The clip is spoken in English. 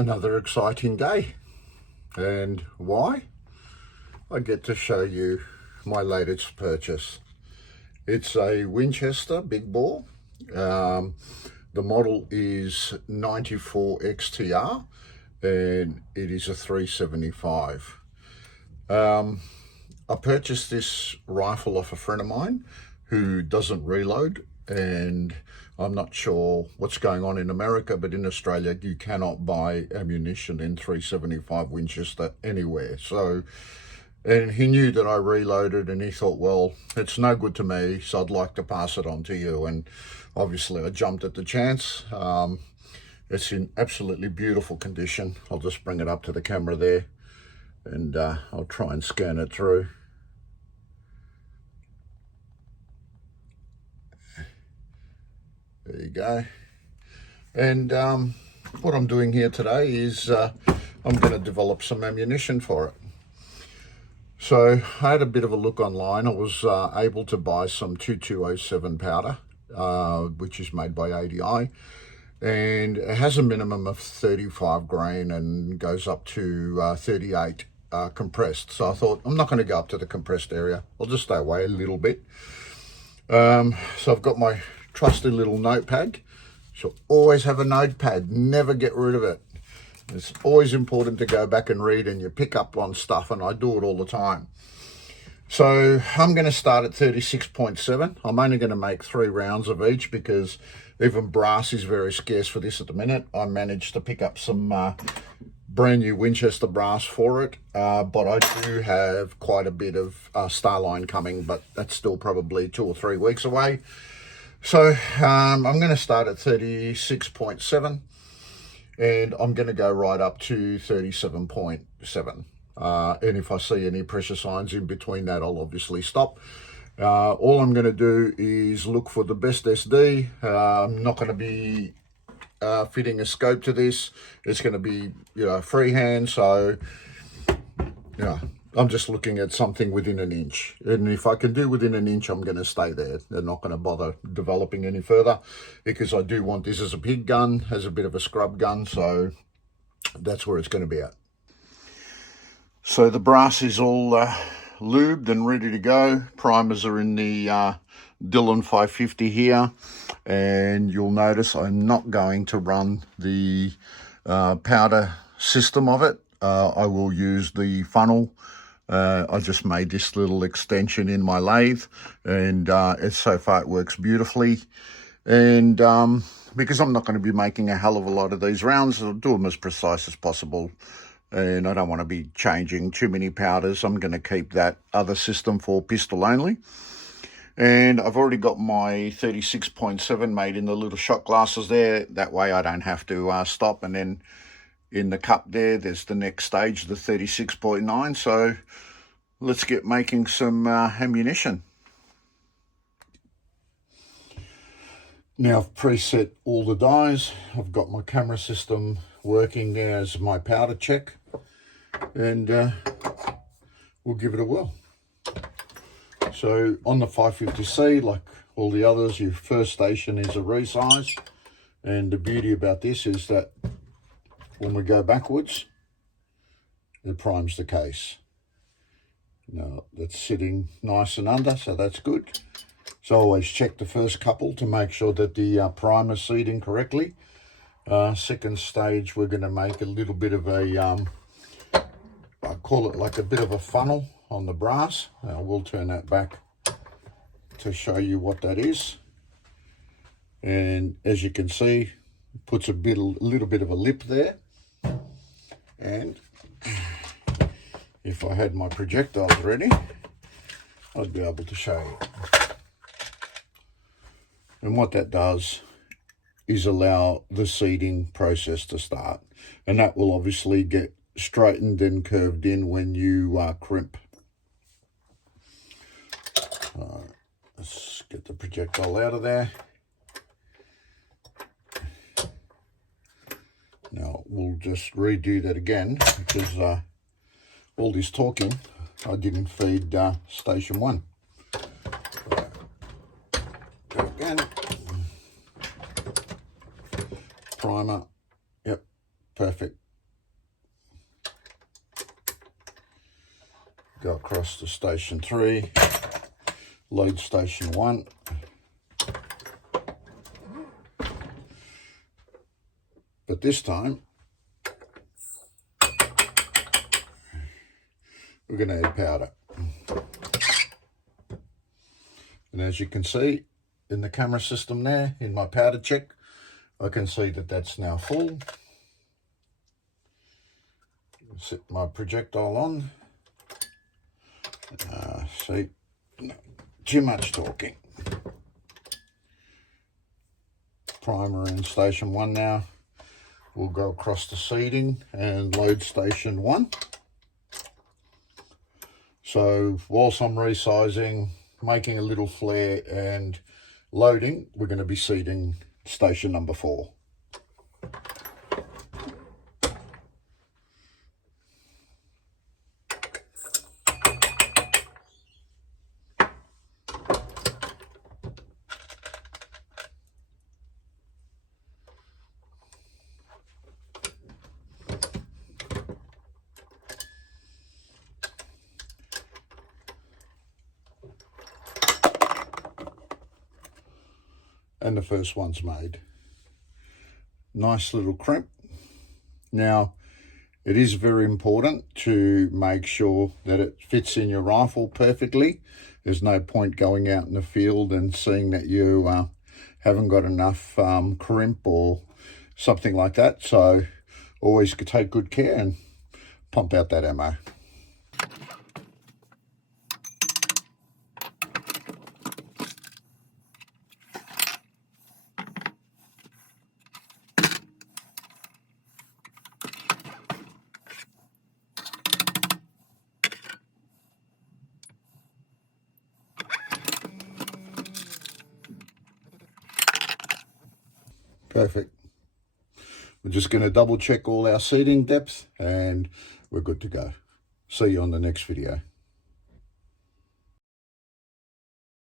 Another exciting day. And why? I get to show you my latest purchase. It's a Winchester big bore. The model is 94 XTR and it is a 375. I purchased this rifle off a friend of mine who doesn't reload, and I'm not sure what's going on in America, but in Australia you cannot buy ammunition in 375 Winchester anywhere. So, and he knew that I reloaded, and he thought, well, it's no good to me, so I'd like to pass it on to you. And obviously I jumped at the chance. It's in absolutely beautiful condition. I'll just bring it up to the camera there, and I'll try and scan it through. There you go. And what I'm doing here today is I'm going to develop some ammunition for it. So I had a bit of a look online. I was able to buy some 2207 powder, which is made by ADI, and it has a minimum of 35 grain and goes up to 38 compressed. So I thought, I'm not going to go up to the compressed area. I'll just stay away a little bit. So I've got my trusty little notepad. So always have a notepad, never get rid of it. It's always important to go back and read, and you pick up on stuff, and I do it all the time. So I'm going to start at 36.7. I'm only going to make 3 rounds of each because even brass is very scarce for this at the minute. I managed to pick up some brand new Winchester brass for it, but I do have quite a bit of Starline coming, but that's still probably 2 or 3 weeks away. So I'm going to start at 36.7, and I'm going to go right up to 37.7. And if I see any pressure signs in between that, I'll obviously stop. All I'm going to do is look for the best SD. I'm not going to be fitting a scope to this. It's going to be, freehand. So, I'm just looking at something within an inch. And if I can do within an inch, I'm going to stay there. They're not going to bother developing any further, because I do want this as a pig gun, as a bit of a scrub gun. So that's where it's going to be at. So the brass is all lubed and ready to go. Primers are in the Dillon 550 here. And you'll notice I'm not going to run the powder system of it. I will use the funnel. I just made this little extension in my lathe, and so far it works beautifully. And because I'm not going to be making a hell of a lot of these rounds, I'll do them as precise as possible. And I don't want to be changing too many powders. I'm going to keep that other system for pistol only. And I've already got my 36.7 made in the little shot glasses there. That way I don't have to stop. And then in the cup there's the next stage, the 36.9. So let's get making some ammunition. Now I've preset all the dies. I've got my camera system working as my powder check, and we'll give it a whirl. So on the 550C, like all the others, your first station is a resize, and the beauty about this is that when we go backwards, it primes the case. Now that's sitting nice and under, so that's good. So always check the first couple to make sure that the primer's seating correctly. Second stage, we're going to make a little bit of a, I call it like a bit of a funnel on the brass. Now we'll turn that back to show you what that is. And as you can see, it puts a little bit of a lip there. And if I had my projectiles ready, I'd be able to show you. And what that does is allow the seeding process to start. And that will obviously get straightened and curved in when you crimp. Let's get the projectile out of there. Now we'll just redo that again, because all this talking, I didn't feed station 1. Go again. Primer, yep, perfect. Go across to station 3, load station 1. But this time, we're going to add powder. And as you can see in the camera system there, in my powder check, I can see that that's now full. Set my projectile on. See, no, too much talking. Primer in station 1 now. We'll go across to seeding and load station 1. So whilst I'm resizing, making a little flare and loading, we're going to be seeding station number 4. And the first one's made. Nice little crimp. Now, it is very important to make sure that it fits in your rifle perfectly. There's no point going out in the field and seeing that you haven't got enough crimp or something like that. So always take good care and pump out that ammo. Perfect. We're just going to double check all our seeding depth and we're good to go. See you on the next video.